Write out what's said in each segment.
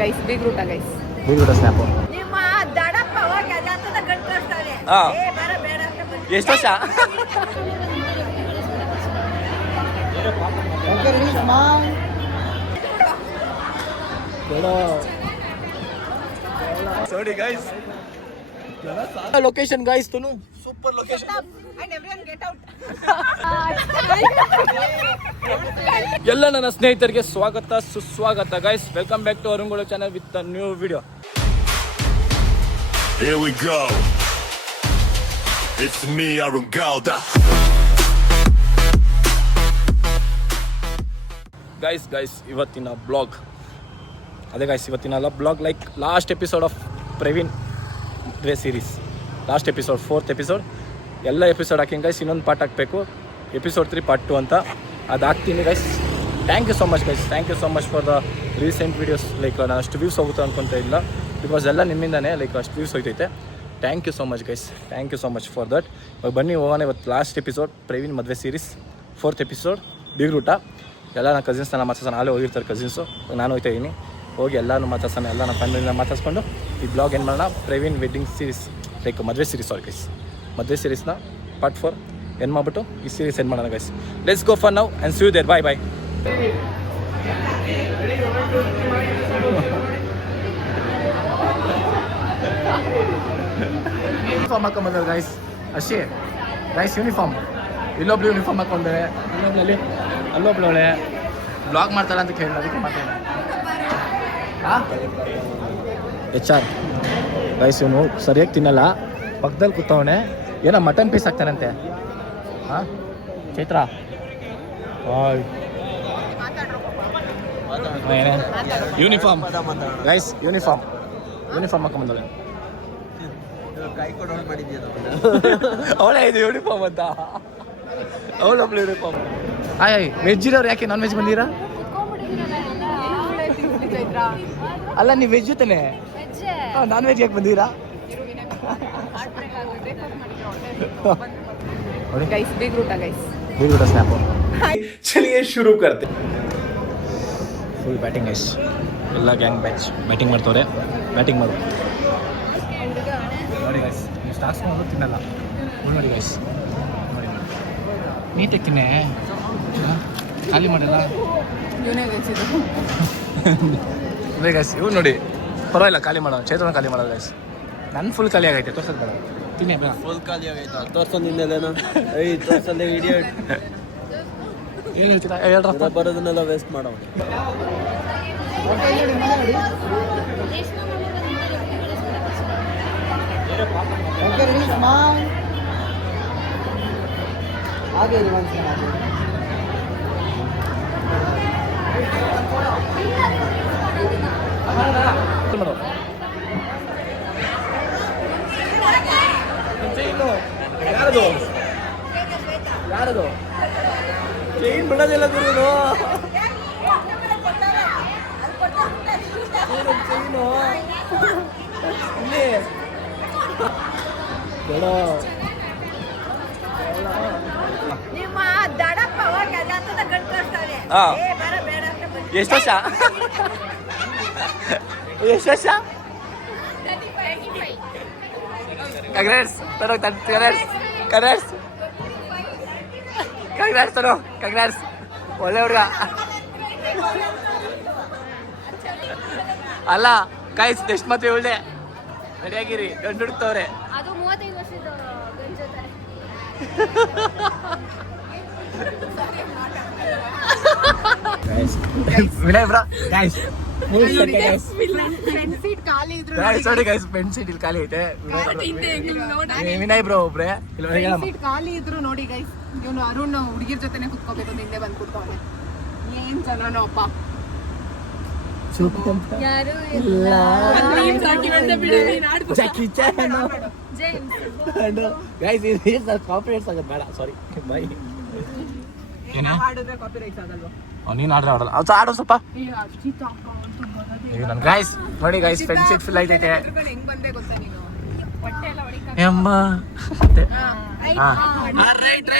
Guys big ರೂಟ guys ಬೀಗ್ರೂಟ snap ನಿಮ್ಮ ದಡಪ್ಪ ಹೋಗಿ ಅದಾತದ ಗಂಟು ಕಳಿಸ್ತಾನೆ ಏ ಬರ ಬೇಡ ಅಂತ ಬಂದು ಎಷ್ಟು ವರ್ಷ sorry guys location guys tunu super location and everyone get out ಎಲ್ಲ ನನ್ನ ಸ್ನೇಹಿತರಿಗೆ ಸ್ವಾಗತ ಸುಸ್ವಾಗತ guys welcome back to Arungola channel with a new video Here we go. It's me, Arungalda. Guys ಇವತ್ತಿನ ಬ್ಲಾಗ್ ಅದೇ ಗೈಸ್ ಇವತ್ತಿನ blog like last episode of Praveen ಡ್ರೇ series last episode 4th episode ಎಲ್ಲ ಎಪಿಸೋಡ್ ಹಾಕಿಂಗ್ ಗೈಸ್ ಇನ್ನೊಂದು ಪಾರ್ಟ್ ಹಾಕಬೇಕು episode 3 part 2 ಅಂತ ಅದು ಹಾಕ್ತೀನಿ guys thank you so much guys thank you so much for the recent videos like ನಾನು ಅಷ್ಟು ವ್ಯೂಸ್ ಹೋಗುತ್ತೆ ಅನ್ಕೊತ ಇಲ್ಲ ಬಿಕಾಸ್ ಎಲ್ಲ ನಿಮ್ಮಿಂದಾನೆ ಲೈಕ್ ಅಷ್ಟು ವ್ಯೂಸ್ ಹೋಗ್ತೈತೆ thank you so much guys thank you so much for that ಬನ್ನಿ ಹೋಗೋಣ ಇವತ್ತು ಲಾಸ್ಟ್ ಎಪಿಸೋಡ್ ಪ್ರವೀಣ್ ಮದುವೆ ಸೀರೀಸ್ 4th ಎಪಿಸೋಡ್ ಬಿಗ್ ರೂಟ ಎಲ್ಲ ನನ್ನ ಕಸಿನ್ಸ್ನ ಮಾತಾಡ್ಸೋಣ ನಾಳೆ ಹೋಗಿರ್ತಾರೆ ಕಸಿನ್ಸು ನಾನು ಹೋಗ್ತಾ ಇದ್ದೀನಿ ಹೋಗಿ ಎಲ್ಲನೂ ಮಾತಾಡ್ಸೋಣ ಎಲ್ಲ ನಮ್ಮ ಫ್ಯಾಮಿಲಿನ ಮಾತಾಡ್ಸ್ಕೊಂಡು ಈ ಬ್ಲಾಗ್ ಏನು ಮಾಡೋಣ ಪ್ರವೀಣ್ ವೆಡ್ಡಿಂಗ್ ಸೀರೀಸ್ ಲೈಕ್ ಮದುವೆ ಸೀರೀಸ್ ಅವ್ರ ಗೈಸ್ ಮದುವೆ ಸೀರೀಸ್ನ ಪಾರ್ಟ್ 4 ಏನು ಮಾಡ್ಬಿಟ್ಟು ಈ ಸೀರೀಸ್ ಏನು ಮಾಡೋಣ guys let's go for now and see you there bye bye uniform ಹಾಕೊಂಬಂದ್ರೆ ಗೈಸ್ ಅಷ್ಟೇ ಗೈಸ್ ಯೂನಿಫಾರ್ಮ್ ಇಲ್ಲೊಬ್ಳು ಯೂನಿಫಾರ್ಮ್ ಹಾಕೊಂಡ್ರೆ ಇನ್ನೊಬ್ಳಲ್ಲಿ ಅಲ್ಲೊಬ್ಳವಳೆ ಬ್ಲಾಗ್ ಮಾಡ್ತಾಳೆ ಅಂತ ಕೇಳಿ ಅದಕ್ಕೆ ಮಾಡ್ತಾನೆ HR ಗೈಸ್ ಇವನು ಸರಿಯಾಗಿ ತಿನ್ನಲ್ಲ ಪಕ್ಕದಲ್ಲಿ ಕೂತವನೆ ಏನೋ ಮಟನ್ ಪೀಸ್ ಹಾಕ್ತಾನಂತೆ ಹಾಂ ಚೈತ್ರ ಯೂನಿಫಾರ್ಮ್ ಗೈಸ್ ಯೂನಿಫಾರ್ಮ್ ಹಾಕೊಂಬಂದವಳೆ ಅವಳೇ ಇದು ಯೂನಿಫಾರ್ಮ್ ಅಂತ ಅವಳೊಬ್ಳು ಯೂನಿಫಾರ್ಮ್ ಆಯ್ ವೆಜ್ ಇರೋರು ಯಾಕೆ ನಾನ್ ವೆಜ್ ಬಂದಿರಾ ಅಲ್ಲ ನೀವು ವೆಜ್ ತಾನೆ ನಾನ್ ವೆಜ್ ಯಾಕೆ ಬಂದಿರಾ ಗೈಸ್ ಬಿಗ್ ರೂಟ ಗೈಸ್ ಬಿಗ್ ರೂಟ ಸ್ನ್ಯಾಪು ಚಲಿಯೇ ಶುರು ಕರ್ತೆ ಫುಲ್ ಬ್ಯಾಟಿಂಗ್ ಗೈಸ್ ಎಲ್ಲ ಗ್ಯಾಂಗ್ ಬ್ಯಾಟಿಂಗ್ ಮಾಡ್ತವ್ರೆ ಬ್ಯಾಟಿಂಗ್ ಮಾಡು ನೋಡಿ ಗೈಸ್ ನೀವು ಸ್ಟಾಕ್ಸ್ ಮಾಡೋದು ತಿನ್ನಲ್ಲ ನೋಡಿ ಗೈಸ್ ನೋಡಿ ನೀಟಾಗಿ ತಿನ್ನೆ ಖಾಲಿ ಮಾಡಿಲ್ಲ ಇದೇ ಗೈಸ್ ಇವ್ರು ನೋಡಿ ಪರವಾಗಿಲ್ಲ ಖಾಲಿ ಮಾಡೋಣ ಚೈತ್ರನ ಖಾಲಿ ಮಾಡೋದು ಗೈಸ್ ನನ್ನ ಫುಲ್ ಖಾಲಿ ಆಗೈತೆ ತೋರ್ಸೋದು ಬೇಡ ತಿನ್ನಿ ಬೇಡ ಫುಲ್ ಖಾಲಿ ಆಗೈತೆ ತೋರ್ಸೋದು ನಿನ್ನೆಲ್ಲೇನೋ ಐ ತೋರ್ಸಲ್ಲ ಇಡಿಯಟ್ ಏನು ಹೇಳ್ತೀರಾ ಹೇಳ್ರಪ್ಪ ಬರೋದನ್ನೆಲ್ಲ ವೇಸ್ಟ್ ಮಾಡೋ ಯಾರದು ಚೈನ್ ಬಿಡೋದಿಲ್ಲ ಗುರು ಚೈನು ಇಲ್ಲಿ ನಿಮ್ಮ ದಡಪ್ಪ ಹೋಗಿ ಅದಾತದ ಗಂಟು ಕಳಿಸ್ತಾನೆ ಏ ಬರ ಬೇಡ ಅಂತ ಬಂದು ಎಷ್ಟು ವರ್ಷ ಕಂಗ್ರಾಟ್ಸ್ ತರೋ ಕಂಗ್ರಾಟ್ಸ್ ಒಳ್ಳೆ ಹುಡುಗ ಅಲ್ಲ ಕಾಯ್ಸ್ ಎಷ್ಟು ಮತ್ತೆ ಒಳ್ಳೆ ರೆಡಿಯಾಗಿರಿ ಗಂಡು ಹುಡುಕ್ತವ್ರೆ ಅದು 35 ವರ್ಷದ ಗಂಜತಾರೆ ವಿನಯ್ ಬ್ರಾ ಗೈಸ್ ಖಾಲಿ ಗೈಸ್ ಪೆನ್ ಸೀಟ್ ಇಲ್ಲಿ ಖಾಲಿ ಐತೆ ವಿನಯ್ ಬ್ರೋ ಒಬ್ರೆ ಖಾಲಿ ಇದ್ರು ನೋಡಿ ಗೈಸ್ ಇವನು ಅರುಣ್ ಹುಡುಗಿರ್ ಜೊತೆನೆ ಕುತ್ಕೋಬೇಕು ಹಿಂದೆ ಬಂದು ಕುತ್ಕೊಂಡೆ ಏನ್ ಚೆನ್ನಾನೋ ಅಪ್ಪ ಯಾರು ಜಾಕಿ ಚಾನ್ ಗೈಸ್ ಇದು ಕಾಪಿರೈಟ್ಸ್ ಆಗುತ್ತೆ ಬೇಡ ಸಾರಿ ಬೈ ಹಾಡಿದ್ರೆ ಕಾಪಿರೈಟ್ಸ್ ಆಗಲ್ವಾ ನೀನು ಆಡಲ್ಲ ಅದು ಆಡೋ ಸ್ವಲ್ಪ ಗೈಸ್ ನೋಡಿ ಗೈಸ್ ಫ್ರೆಂಡ್ ಸೀಟ್ ಫುಲ್ ಐತೈತೆ ಹೆಂಗ್ ಬಂದೆ ಗೊತ್ತಾ ನೀನು ಹೊಟ್ಟೆ ಎಲ್ಲ ಹೊಡಿಕ ಎಮ್ಮ ರೈಟ್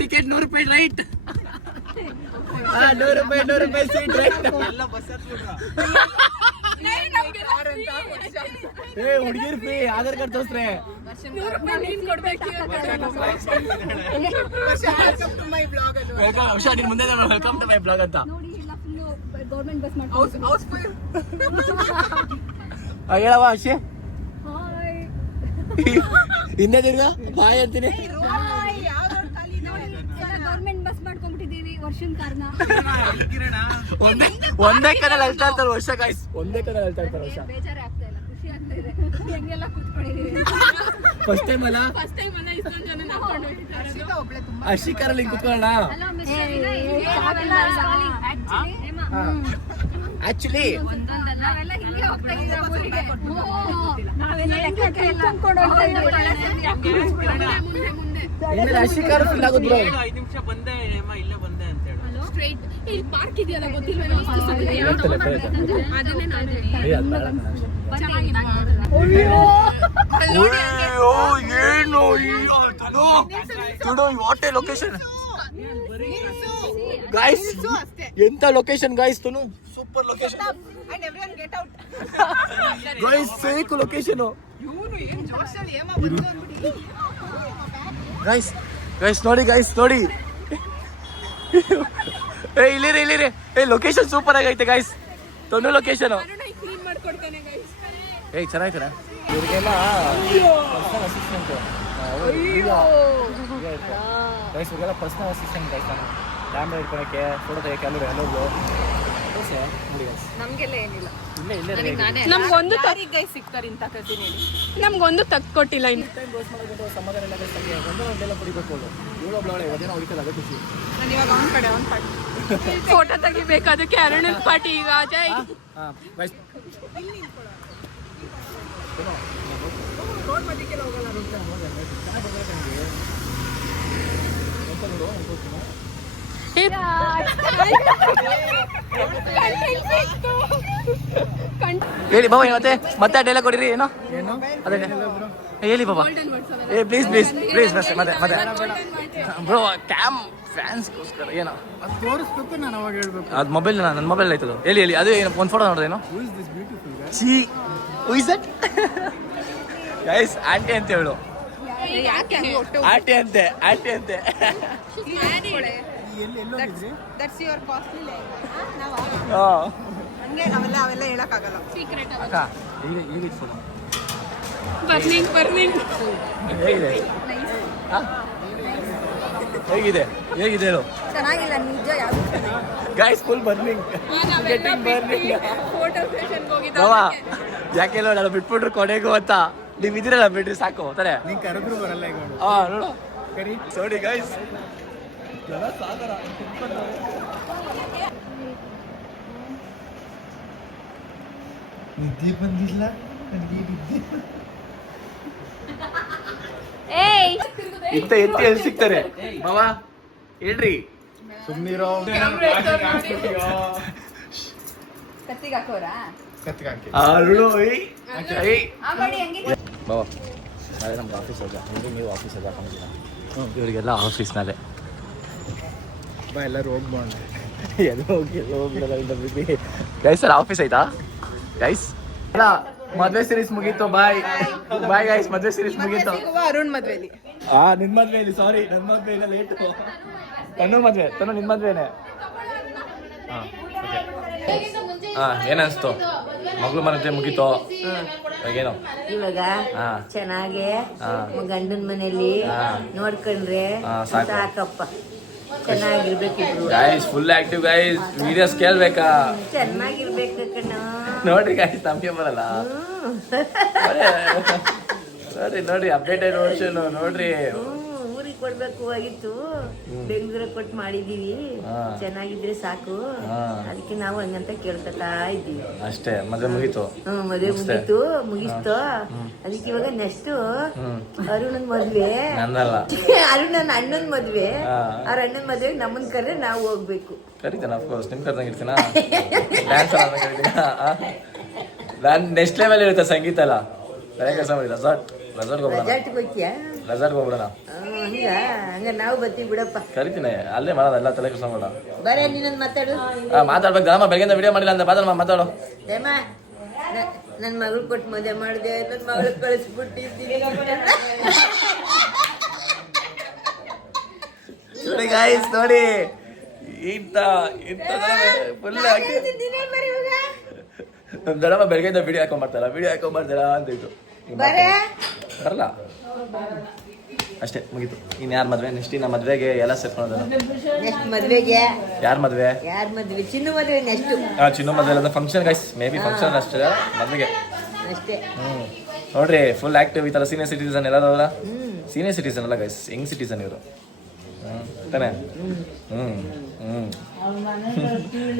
ಟಿಕೆಟ್ 100 ರೂಪಾಯಿ ರೈಟ್ ₹100 ಸೀಟ್ ಹುಡುಗಿರ್ ಫ್ರೀ ಆಧಾರ್ ಕಾರ್ಡ್ ತೋರ್ಸ್ರೆ ವರ್ಷ ನಿನ್ ಮುಂದೆ ವೆಲ್ಕಮ್ ಟು ಮೈ ಬ್ಲಾಗ್ ಅಂತ ಗೌರ್ಮೆಂಟ್ ಬಸ್ ಹೇಳವ ಅಶಿ ಹಿಂದೆ ತಿರ್ಗ ಬಾಯ್ ಅಂತೀನಿ ಗೌರ್ಮೆಂಟ್ ಬಸ್ ಮಾಡ್ಕೊಂಡ್ಬಿಟ್ಟಿದೀವಿ ವರ್ಷನ್ ಕಾರಣ ಒಂದೇ ಕಡೆ ಹೇಳ್ತಾ ಇರ್ತಾರೆ ವರ್ಷ ಗಾಯ್ಸ್ ಒಂದೇ ಕಡೆ ಹೇಳ್ತಾ ಇರ್ತಾರೆ ವರ್ಷ ಬೇಜಾರೇ ಆಗ್ತಾ ಇಲ್ಲ ಖುಷಿ ಆಗ್ತಾ ಇದೆ ಹೆಂಗೆಲ್ಲ ಕೂತ್ಕೊಂಡಿದೀವಿ ಫಸ್ಟ್ ಟೈಮ್ ಅಲ್ಲ ಇಷ್ಟೊಂದು ಜನ ನಡ್ಕೊಂಡು ಅಶಿಕಾರಲ್ಲಿ ಹಿಂಗ್ ಕುತ್ಕೊಳ್ಳೋಣ ಆಕ್ಚುಲಿ ನಾವೆಲ್ಲ ಹಿಂಗೆ ಹೋಗ್ತಾ ಇದ್ದೀವಿ ಊರಿಗೆ ನಾವೆಲ್ಲ ಲೆಕ್ಕಕ್ಕೆ ಎಲ್ಲ ಹಾಕೊಂಡು ಹೋಗ್ತಾ ಇನ್ಮೇಲೆ ಅಶಿಕಾರ ಫೀಲ್ ಆಗೋದು ಬ್ರೋ 5 ನಿಮಿಷ ಬಂದೆ ಅಮ್ಮ ಇಲ್ಲೇ ಬಂದೆ ಅಂತ ಹೇಳಿ ಸ್ಟ್ರೈಟ್ ಇಲ್ಲಿ ಪಾರ್ಕ್ ಇದೆಯಲ್ಲ ಗೊತ್ತಿಲ್ಲ ಅದನ್ನೇ ನಾನು ಏನು ವಾಟ್ ಎ ಲೊಕೇಶನ್ ಗಾಯ್ಸ್ ಎಂತ ಲೊಕೇಶನ್ ಗಾಯ್ಸ್ ತುನು ಸೂಪರ್ ಲೊಕೇಶನ್ ಗಾಯ್ಸ್ ಸೇಕ್ ಲೊಕೇಶನ್ ಗೈಸ್ ಗೈಸ್ ನೋಡಿ ಗೈಸ್ ನೋಡಿ ಇಲ್ಲಿರಿ ಲೊಕೇಶನ್ ಸೂಪರ್ ಆಗೈತೆ ಗೈಸ್ ತೊಂದು ಲೊಕೇಶನ್ ಚೆನ್ನಾಗಿದ್ದಾರೆ ಇವ್ರಿಗೆಲ್ಲ ಪರ್ಸನಲ್ ಅಸಿಸ್ಟೆಂಟ್ ಗೈಸ್ ಇವ್ರಿಗೆಲ್ಲ ಪರ್ಸನಲ್ ಅಸಿಸ್ಟೆಂಟ್ ಗೈಸ್ ನಾನು ಕ್ಯಾಮ್ರಾ ಇಟ್ಕೊಳಕ್ಕೆ ಫೋಟೋ ತೆಗಿಯಕ್ಕೆ ಎಲ್ಲರೂ ನಮ್ಗೆಲ್ಲ ಏನಿಲ್ಲ ಇಲ್ಲೇ ನಮ್ಗೊಂದು ಗೈಸ್ ಸಿಗ್ತಾರೆ ಇಂತ ಕರ್ತೀನಿ ನಮ್ಗೊಂದು ತಕ್ಕೊಟ್ಟಿಲ್ಲ ಇನ್ನು ಸಮಾಧಾನ ಇಲ್ಲ ಒಂದೆಲ್ಲ ಕುಡಿಬೇಕು ಇವಳು ಒಬ್ಬಳೆ ಅದೇನೋ ಹೊಡಿತಲ್ಲ ಅದೇ ಖುಷಿ ನಾನು ಇವಾಗ ಅವ್ನ ಕಡೆ ಅವ್ನ ಪಾಟಿ ಫೋಟೋ ತೆಗಿಬೇಕು ಅದಕ್ಕೆ ಅರುಣನ್ ಪಾಟಿ ಈಗ ಅಜಯ್ ಹಾಂ ಗೈಸ್ ಹೇಳಿ ಬಾಬಾ ಮತ್ತೆ ಡೈಲಾಗ್ ಕೊಡಿರಿ ಏನೋ ಅದೇ ಹೇಳಿ ಬಾಬಾ ಪ್ಲೀಸ್ ಪ್ಲೀಸ್ ಪ್ಲೀಸ್ ಮತ್ತೆ ಬ್ರೋ ಕ್ಯಾಮ್ ಫ್ಯಾನ್ಸ್ಗೋಸ್ಕರ ಏನೋ ತೋರಿಸ್ಬೇಕು ನಾನು ಅವಾಗ ಹೇಳ್ಬೇಕು ಅದು ಮೊಬೈಲ್ ನನ್ನ ಮೊಬೈಲ್ ಆಯ್ತದು ಹೇಳಿ ಅದು ಏನು ಒಂದು ಫೋಟೋ ನೋಡ್ರೇನು ಗೈಸ್ ಆಂಟಿ ಅಂತ ಹೇಳು ಆಂಟಿ ಅಂತೆ ದಟ್ಸ್ ಯುವರ್ ಕಾಸ್ಟ್ಲಿ ಅವೆಲ್ಲ ಹೇಳಕ್ಕಾಗಲ್ಲ ಸೀಕ್ರೆಟ್ ಅಕ್ಕ ಈಗ ಫೋಟೋ ಬರ್ನಿಂಗ್ ಹೇಗಿದೆ ಹೇಳು ಚೆನ್ನಾಗಿಲ್ಲ ನಿಜ ಯಾವುದು guys full burning photo session ಹೋಗಿದ್ದ ಬಾಬಾ ಯಾಕೆ ನಾನು ಬಿಟ್ಬಿಟ್ರು ಕೊನೆಗೂ ಅಂತ ನೀವು ಇದ್ದೀರಲ್ಲ ಬಿಡ್ರಿ ಸಾಕು ತಾರೆ ನೀನ್ ಕರೆದ್ರು ಬರಲ್ಲ ಈಗ ನೋಡು ನೋಡಿ ಗೈಸ್ ನಿದ್ದೆ ಬಂದಿಲ್ಲ ನನಗೆ ನಿದ್ದೆ ಇಂತ ಎತ್ತಿ ಎಲ್ಲಿ ಸಿಗ್ತಾರೆ ಬಾಬಾ ಹೇಳ್ರಿ ಸುಮ್ಮನಿರೋ ಕತ್ತಿಗೆ ಹಾಕೋರಾ ಬಾಬಾ ನಾಳೆ ನಮ್ಗೆ ಆಫೀಸ್ ರಜಾ ನೀವು ಆಫೀಸ್ ರಜಾ ಹಾಕೊಂಡಿದ್ದೀರಾ ಇವರಿಗೆಲ್ಲ ಆಫೀಸ್ನಲ್ಲೇ ಬಾ ಎಲ್ಲರೂ ಹೋಗ್ಬೋಣ ಎಲ್ಲ ಹೋಗಿ ಗೈಸ್ ಸರ್ ಆಫೀಸ್ ಆಯ್ತಾ ಗೈಸ್ ಅಲ್ಲ ಮದ್ವೆ ಸೀರೀಸ್ ಮುಗೀತು ಬಾಯ್ ಗೈಸ್ ಮದ್ವೆ ಸೀರೀಸ್ ಮುಗೀತು ಅರುಣ್ ಮದ್ವೆಲಿ ನಿನ್ ಮದ್ವೆಲಿ ಸಾರಿ ನನ್ನ ಮದ್ವೆ ಇಲ್ಲ ಲೇಟು ತನ್ನ ಮದ್ವೆ ನಿನ್ ಮದ್ವೆನೆ ಏನನ್ಸ್ತು ಮಗಳು ಮನೆ ಮುಗೀತು ಇವಾಗೇನು ಇವಾಗ ಚೆನ್ನಾಗೆ ಗಂಡನ ಮನೇಲಿ ನೋಡ್ಕೊಂಡ್ರೆ ಸಾಕಪ್ಪ ಚೆನ್ನಾಗಿರ್ಬೇಕಿದ್ರು guys full active guys videos ಕೇಳ್ಬೇಕಾ ಚೆನ್ನಾಗಿರ್ಬೇಕು ಕಣ ನೋಡ್ರಿ ಗೈಸ್ ನಮ್ಗೆ ಬರಲ್ಲ ನೋಡಿ ಅಪ್ಡೇಟೆಡ್ ವರ್ಷನ್ ನೋಡ್ರಿ ಊರಿಗೆ ಕೊಡ್ಬೇಕು ಆಗಿತ್ತು ಬೆಂಗಳೂರಿಗೆ ಕೊಟ್ಟು ಮಾಡಿದೀವಿ ಚೆನ್ನಾಗಿದ್ರೆ ಸಾಕು ಅದಕ್ಕೆ ನಾವು ಹಂಗಂತ ಕೇಳ್ಕೊತಾ ಇದ್ದೀವಿ ಅಷ್ಟೇ ಮದ್ವೆ ಮುಗೀತು ಮದುವೆ ಮುಗಿಸ್ತು ಅದಕ್ಕೆ ಇವಾಗ ನೆಕ್ಸ್ಟ್ ಅರುಣನ್ ಮದ್ವೆ ನಂದಲ್ಲ ಅರುಣನ್ ಅಣ್ಣನ್ ಮದ್ವೆ ಅವ್ರ ಅಣ್ಣನ್ ಮದ್ವೆಗೆ ನಮ್ಮನ್ ಕರೆ ನಾವು ಹೋಗ್ಬೇಕು ಕರಿತಾನ ಅಫ್ಕೋರ್ಸ್ ನಿಮ್ ಕರ್ದಂಗೆ ಇರ್ತೀನ ಡ್ಯಾನ್ಸ್ ಕರಿತೀನ ನಾನು ನೆಕ್ಸ್ಟ್ ಲೆವೆಲ್ ಇರುತ್ತೆ ಸಂಗೀತ ಅಲ್ಲ ಬೇರೆ ಕೆಲಸ ಮಾಡಿ ರೆಸಾರ್ಟ್ಗೆ ಹೋಗೋಣ ರೆಸಾರ್ಟ್ಗೆ ಹೋಗ್ತೀಯಾ ರೆಸಾರ್ಟ್ಗೆ ಹೋಗ್ಬಿಡೋಣ. ಹಂಗ ನಾವು ಬರ್ತೀವಿ ಬಿಡಪ್ಪ. ಕರಿತೀನಿ, ಅಲ್ಲೇ ಮಾಡೋಣ, ಎಲ್ಲ ತಲೆ ಕೆಲಸ ಮಾಡೋಣ. ಬರೇ ನೀನೊಂದು ಮಾತಾಡು. ಮಾತಾಡ್ಬೇಕು ದಮ್ಮ, ಬೆಳಗ್ಗೆ ವಿಡಿಯೋ ಮಾಡಿಲ್ಲ ಅಂತ ಮಾತಾಡು. ದೇಮ ನನ್ನ ಮಗಳು ಕೊಟ್ಟು ಮದುವೆ ಮಾಡಿದೆ, ನನ್ನ ಮಗಳು ಕಳಿಸ್ಬಿಟ್ಟಿದ್ದೀನಿ. ನೋಡಿ ಗಾಯ್ಸ್, ನೋಡಿ ಇಂಥ ಫುಲ್ ನಮ್ಮ ದಡಮ್ಮ ಬೆಳಗ್ಗೆಯಿಂದ ವಿಡಿಯೋ ಹಾಕೊಂಬರ್ತಾರ ಅಂತ ಇತ್ತು. ಬರಲ್ಲ ಅಷ್ಟೇ, ಮುಗೀತು. ಇನ್ನು ಯಾರ ಮದುವೆ? ನೆಕ್ಸ್ಟ್ ಇನ್ನ ಮದುವೆಗೆ ಎಲ್ಲ ಸೇರ್ಕೊಳ್ಳೋದು. ನೆಕ್ಸ್ಟ್ ಮದುವೆಗೆ ಯಾರ ಮದುವೆ? ಚಿನ್ನು ಮದುವೆ ನೆಕ್ಸ್ಟ್. ಚಿನ್ನು ಮದುವೆ ಅಲ್ಲ, function guys, maybe function ಅಷ್ಟೇ, ಮದುವೆಗೆ ಅಷ್ಟೇ. ನೋಡ್ರಿ ಫುಲ್ ಆಕ್ಟಿವ್ ಈ ಥರ ಸೀನಿಯರ್ ಸಿಟಿಸನ್ ಎಲ್ಲದವರ. ಸೀನಿಯರ್ ಸಿಟಿಸನ್ ಅಲ್ಲ ಗೈಸ್, ಯಂಗ್ ಸಿಟಿಸನ್ ಇವರು ತಾನೆ.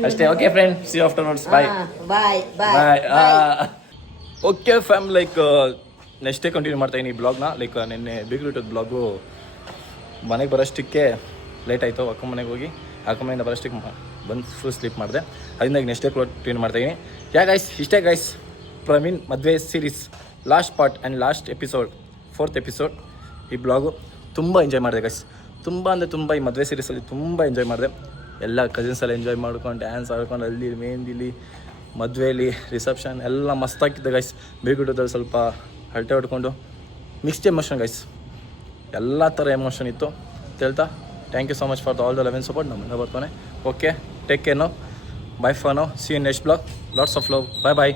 ಅಷ್ಟೇ. Okay friend, see afterwards. Bye bye bye. Okay fam, like next day continue ಮಾಡ್ತಾಯಿನಿ ಈ ಬ್ಲಾಗ್ನ. ಲೈಕ್ ನಿನ್ನೆ ಬಿಗ್ರಿಟೋದು ಬ್ಲಾಗು ಮನೆಗೆ ಬರೋಷ್ಟಕ್ಕೆ ಲೇಟ್ ಆಯಿತು. ಅಕ್ಕ ಮನೆಗೆ ಹೋಗಿ ಅಕ್ಕ ಮನೆಯಿಂದ ಬರೋಷ್ಟಕ್ಕೆ ಬಂದು ಫುಲ್ ಸ್ಲೀಪ್ ಮಾಡಿದೆ. ಅದರಿಂದ ಈಗ ನೆಕ್ಸ್ಟ್ ಡೇ ಕಂಟಿನ್ಯೂ ಮಾಡ್ತಾಯಿದ್ದೀನಿ. ಗೈಸ್, ಇಷ್ಟೇ ಗೈಸ್ ಪ್ರವೀಣ್ ಮದುವೆ series last part and last episode, 4th episode. ಈ ಬ್ಲಾಗು ತುಂಬ ಎಂಜಾಯ್ ಮಾಡಿದೆ ಗೈಸ್, ತುಂಬ ಅಂದರೆ ತುಂಬ. ಈ ಮದುವೆ ಸೀರೀಸಲ್ಲಿ ತುಂಬ ಎಂಜಾಯ್ ಮಾಡಿದೆ. ಎಲ್ಲ ಕಸಿನ್ಸ್ ಎಲ್ಲ ಎಂಜಾಯ್ ಮಾಡ್ಕೊಂಡು ಡ್ಯಾನ್ಸ್ ಆಡ್ಕೊಂಡು ಅಲ್ಲಿ ಮೆಹಂದಿಲಿ, ಮದುವೆಯಲ್ಲಿ, ರಿಸೆಪ್ಷನ್ ಎಲ್ಲ ಮಸ್ತಾಗಿತ್ತು ಗೈಸ್. ಬೇಗುಡೋದ್ರಲ್ಲಿ ಸ್ವಲ್ಪ ಹರಟೆ ಹೊಡ್ಕೊಂಡು ಮಿಕ್ಸ್ಡ್ ಎಮೋಷನ್ ಗೈಸ್, ಎಲ್ಲ ಥರ ಎಮೋಷನ್ ಇತ್ತು ಅಂತ ಹೇಳ್ತಾ, thank you so much for all the love and support. ನಮ್ಮಿಂದ ಬರ್ತಾನೆ. Okay, take care now, bye for now, see you next blog. Lots of love, bye bye.